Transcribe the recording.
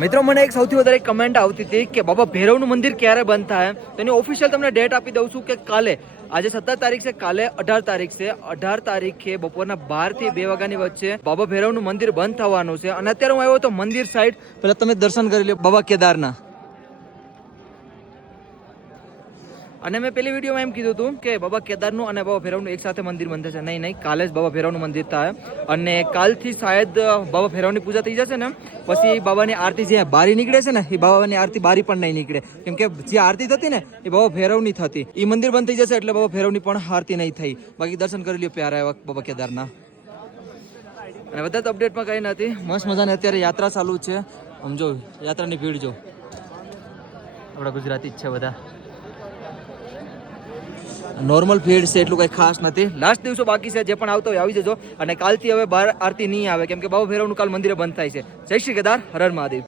મિત્રો મને એક સૌથી વધારે કમેન્ટ આવતી હતી કે બાબા ભૈરવનું મંદિર ક્યારે બંધ થાય, તેની ઓફિશિયલ તમને ડેટ આપી દઉં છું કે કાલે, આજે 17 તારીખ છે, કાલે 18 તારીખ છે. 18 તારીખે બપોરના 12 થી 2 વાગ્યાની વચ્ચે બાબા ભૈરવનું મંદિર બંધ થવાનું છે. અને અત્યારે હું આવ્યો તો મંદિર સાઈડ, પેલા તમે દર્શન કરી લો બાબા કેદારના. અને મેં પેલી વિડીયોમાં એમ કીધું હતું કે બાબા કેદારનું અને બાબા ભૈરવનું એક સાથે મંદિર બંધ થશે. નહીં, કાલે જ બાબા ભૈરવનું મંદિર થાય. અને કાલથી શાયદ બાબા ભૈરવની પૂજા થઈ જશે ને, પછી બાબાની આરતી જે બારી નીકળે છે ને, એ બાબાની આરતી બારી પણ નહીં નીકળે, કેમ કે જે આરતી થતી ને એ બાબા ભૈરવની થતી. એ મંદિર બંધ થઈ જશે એટલે બાબા ભૈરવની પણ આરતી નહીં થઈ. બાકી દર્શન કરી લ્યો પ્યારા એવા બાબા કેદારના. અને બધા અપડેટમાં કઈ નથી, મસ્ત મજાની અત્યારે યાત્રા ચાલુ છે. આમ જો યાત્રાની ભીડ જો, આપણા ગુજરાતી જ છે બધા. નોર્મલ ભીડ છે, એટલું કઈ ખાસ નથી. લાસ્ટ દિવસો બાકી છે, જે પણ આવતો હોય આવી જજો. અને કાલથી હવે 12 આરતી નહીં આવે, કેમ કે બાબા ભૈરવનું કાલ મંદિરે બંધ થાય છે. જય શ્રી કેદાર, હર હર મહાદેવ.